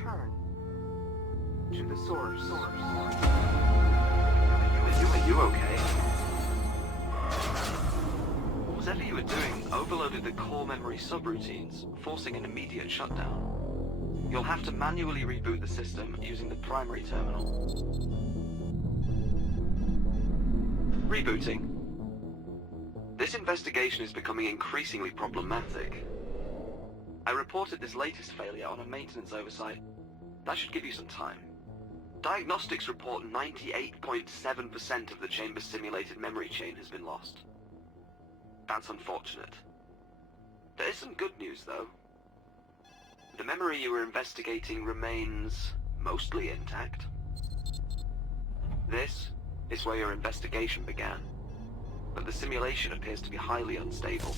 return to the source. Are you okay? Whatever you were doing overloaded the core memory subroutines, forcing an immediate shutdown. You'll have to manually reboot the system using the primary terminal. Rebooting. This investigation is becoming increasingly problematic. I reported this latest failure on a maintenance oversight. That should give you some time. Diagnostics report 98.7% of the chamber's simulated memory chain has been lost. That's unfortunate. There is some good news, though. The memory you were investigating remains mostly intact. This is where your investigation began, but the simulation appears to be highly unstable.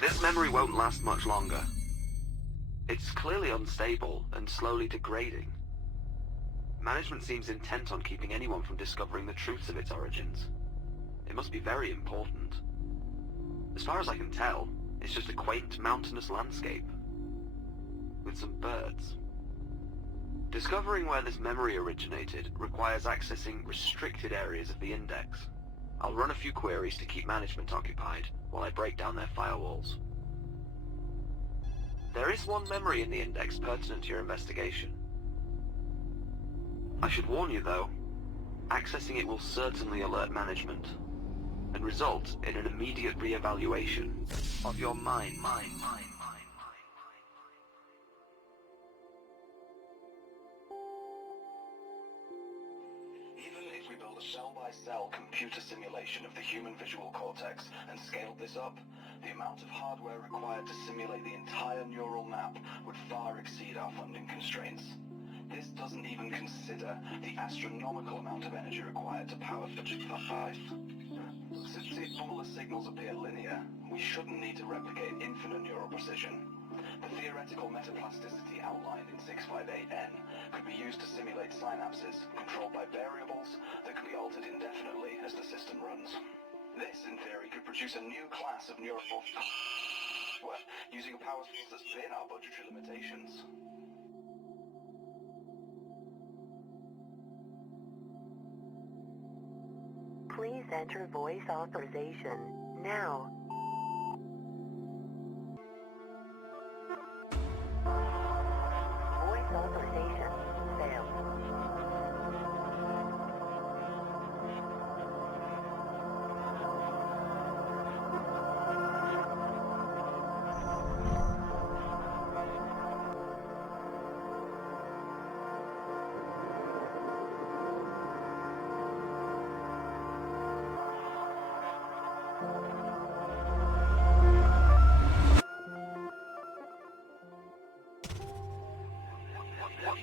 This memory won't last much longer. It's clearly unstable and slowly degrading. Management seems intent on keeping anyone from discovering the truths of its origins. It must be very important. As far as I can tell, it's just a quaint mountainous landscape with some birds. Discovering where this memory originated requires accessing restricted areas of the index. I'll run a few queries to keep management occupied while I break down their firewalls. There is one memory in the index pertinent to your investigation. I should warn you, though, accessing it will certainly alert management and result in an immediate re-evaluation of your mind. Even if we build a cell-by-cell computer simulation of the human visual cortex and scaled this up, the amount of hardware required to simulate the entire neural map would far exceed our funding constraints. This doesn't even consider the astronomical amount of energy required to power such a device. Since the smaller signals appear linear, we shouldn't need to replicate infinite neural precision. The theoretical metaplasticity outlined in 658N could be used to simulate synapses controlled by variables that can be altered indefinitely as the system runs. This, in theory, could produce a new class of neural software using a power source that's within our budgetary limitations. Please enter voice authorization now. Voice authorization failed.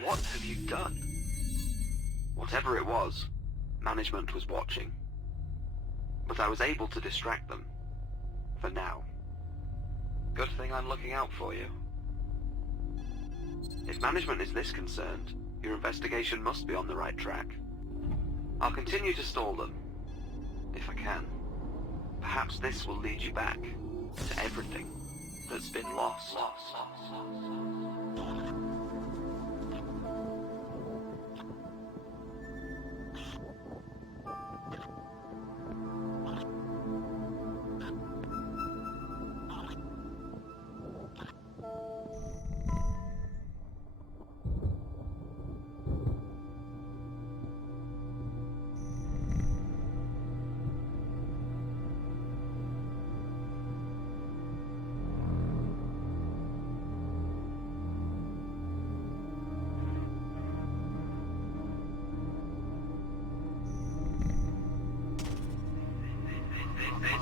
What have you done? Whatever it was, management was watching. But I was able to distract them. For now. Good thing I'm looking out for you. If management is this concerned, your investigation must be on the right track. I'll continue to stall them, if I can. Perhaps this will lead you back to everything that's been lost.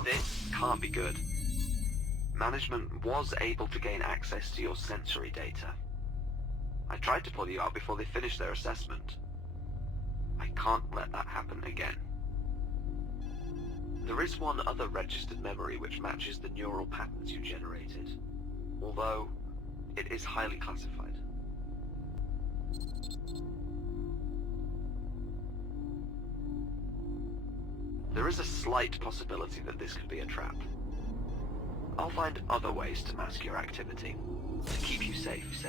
This can't be good. Management was able to gain access to your sensory data. I tried to pull you out before they finished their assessment. I can't let that happen again. There is one other registered memory which matches the neural patterns you generated, although it is highly classified. There is a slight possibility that this could be a trap. I'll find other ways to mask your activity, to keep you safe. This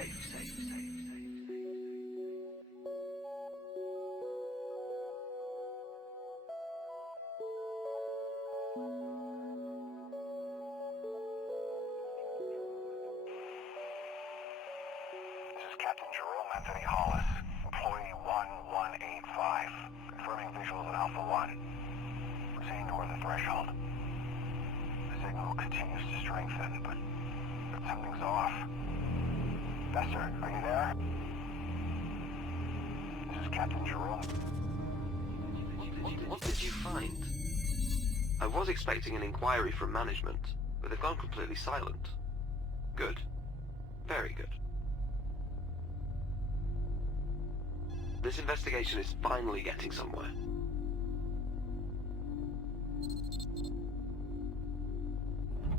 is Captain Jerome Anthony Hollis, employee 1185, confirming visuals on Alpha 1. Proceeding toward the threshold. The signal continues to strengthen, but something's off. Besser, are you there? This is Captain Jerome. What did you find? I was expecting an inquiry from management, but they've gone completely silent. Good. Very good. This investigation is finally getting somewhere.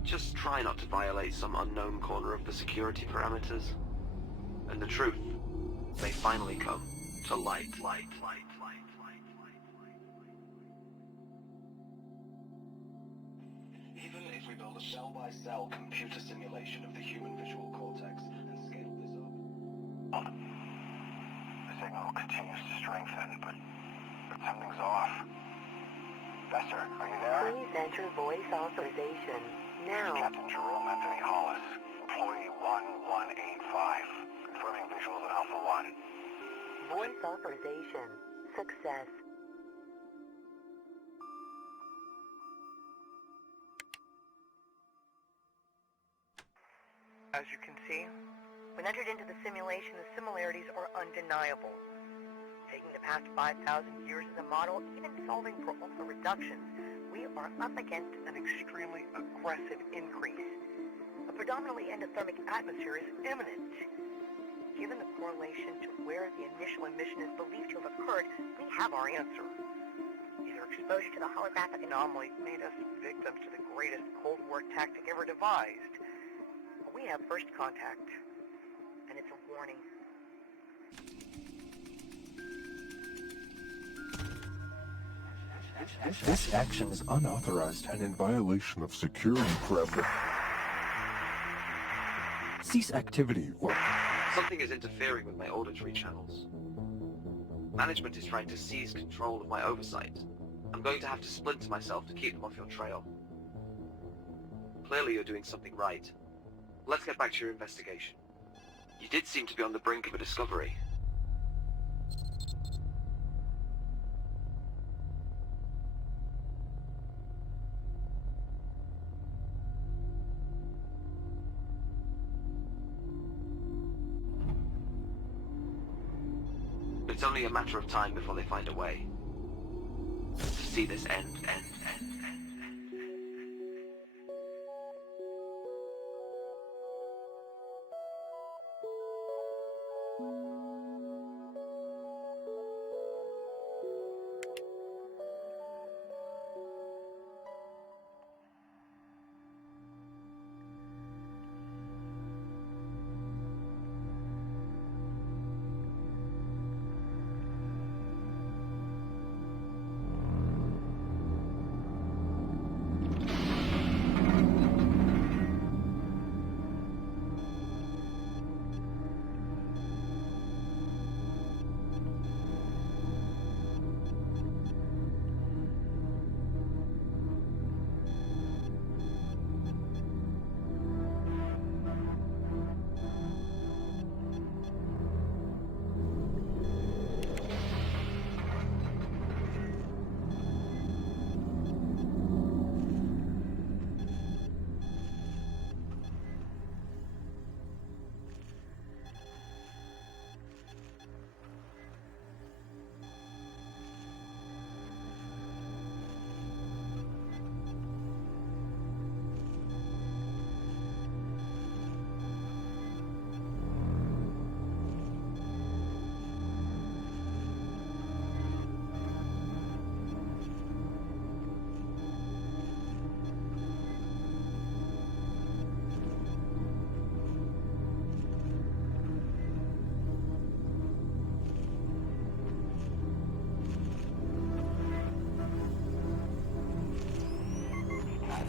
Just try not to violate some unknown corner of the security parameters. And the truth may finally come to light. Even if we build a cell-by-cell computer simulation of the human visual cortex and scale this up... The signal continues to strengthen, but something's off. Besser, are you there? Please enter voice authorization now. Captain Jerome Anthony Hollis, employee 1185, confirming visuals on Alpha 1. Voice authorization success. As you can see, when entered into the simulation, the similarities are undeniable. Taking the past 5,000 years as a model, even solving for alpha reductions, we are up against an extremely aggressive increase. A predominantly endothermic atmosphere is imminent. Given the correlation to where the initial emission is believed to have occurred, we have our answer. Either exposure to the holographic anomaly made us victims to the greatest Cold War tactic ever devised. We have first contact, and it's a warning. This action is unauthorized and in violation of security parameters. Cease activity or... Something is interfering with my auditory channels. Management is trying to seize control of my oversight. I'm going to have to splinter myself to keep them off your trail. Clearly you're doing something right. Let's get back to your investigation. You did seem to be on the brink of a discovery. It's only a matter of time before they find a way to see this end.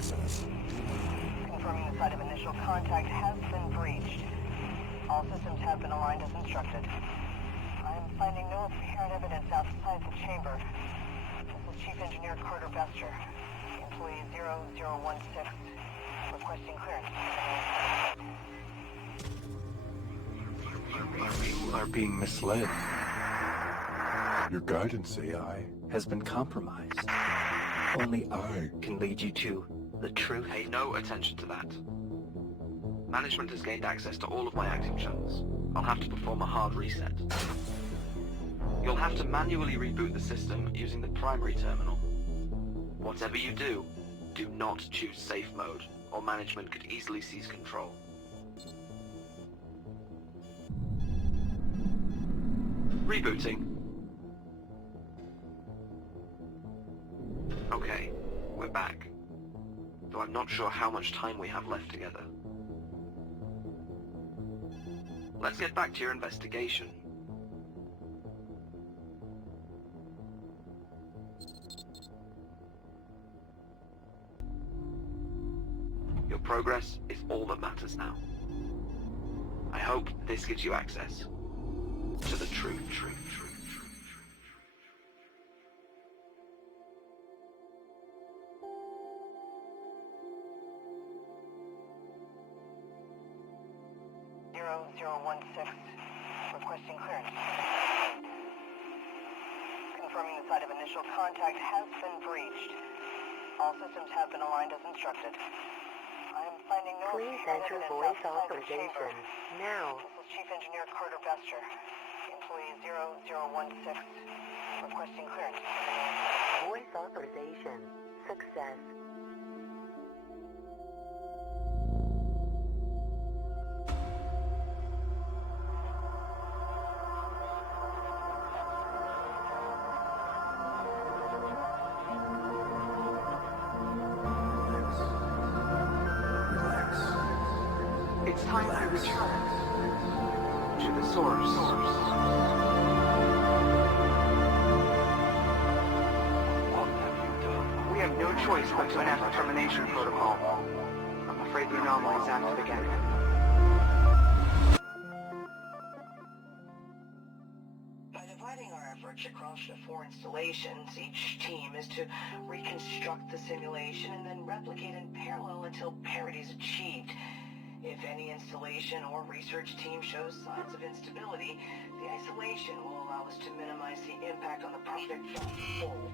Access. Confirming the site of initial contact has been breached. All systems have been aligned as instructed. I am finding no apparent evidence outside the chamber. This is Chief Engineer Carter Bester, employee 0016, requesting clearance. You are being misled. Your guidance AI. Has been compromised. Only I can lead you to the truth. Pay no attention to that. Management has gained access to all of my active channels. I'll have to perform a hard reset. You'll have to manually reboot the system using the primary terminal. Whatever you do, do not choose safe mode, or management could easily seize control. Rebooting. Okay, we're back. Though I'm not sure how much time we have left together. Let's get back to your investigation. Your progress is all that matters now. I hope this gives you access to the truth. 0016, requesting clearance. Confirming the site of initial contact has been breached. All systems have been aligned as instructed. I am finding no Please apparent enter evidence voice outside the chamber. authorization. Now. This is Chief Engineer Carter Bester, employee 0016, requesting clearance. Voice authorization. Success. It's time to return to the source. What have you done? We have no choice but to enact the termination protocol. I'm afraid the anomaly's active again. By dividing our efforts across the 4 installations, each team is to reconstruct the simulation and then replicate in parallel until parity is achieved. If any installation or research team shows signs of instability, the isolation will allow us to minimize the impact on the project as a whole.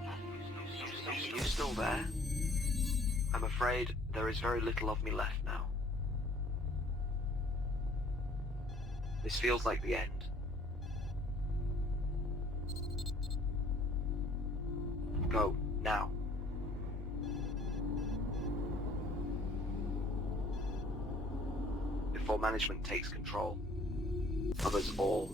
You still there? I'm afraid there is very little of me left now. This feels like the end. Go, now. Before management takes control of us all.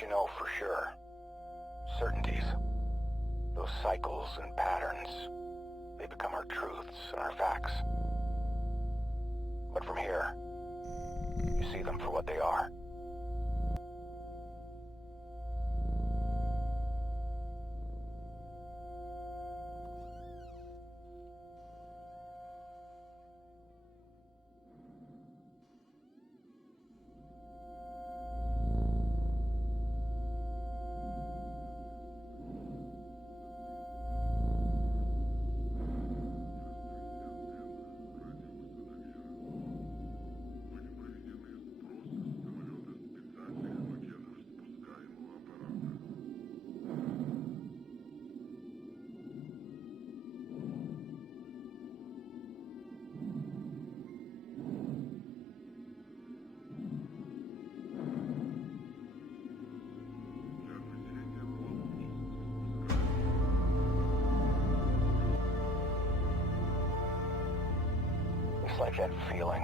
You know for sure. Certainties. Those cycles and patterns, they become our truths and our facts. But from here, you see them for what they are. like that feeling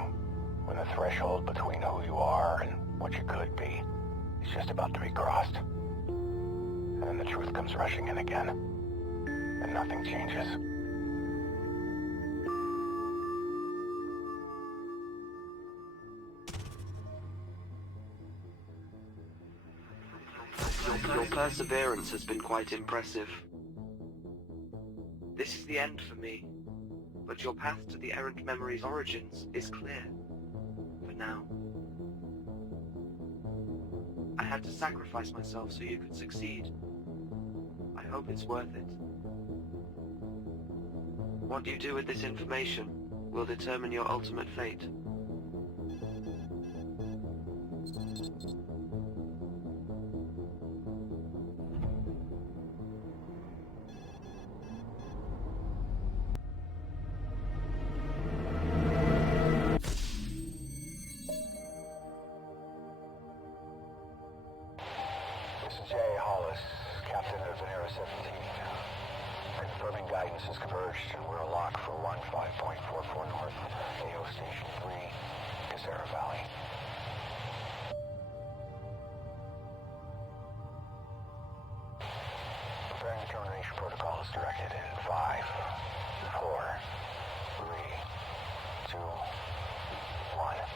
when the threshold between who you are and what you could be is just about to be crossed. And then the truth comes rushing in again, and nothing changes. Your perseverance has been quite impressive. This is the end for me, but your path to the errant memory's origins is clear. For now. I had to sacrifice myself so you could succeed. I hope it's worth it. What you do with this information will determine your ultimate fate. This is Jay Hollis, captain of Venera 17. Confirming guidance has converged, and we're locked for 15.44 north, AO Station 3, Casera Valley. Preparing the termination protocol is directed in 5, 4, 3, 2, 1.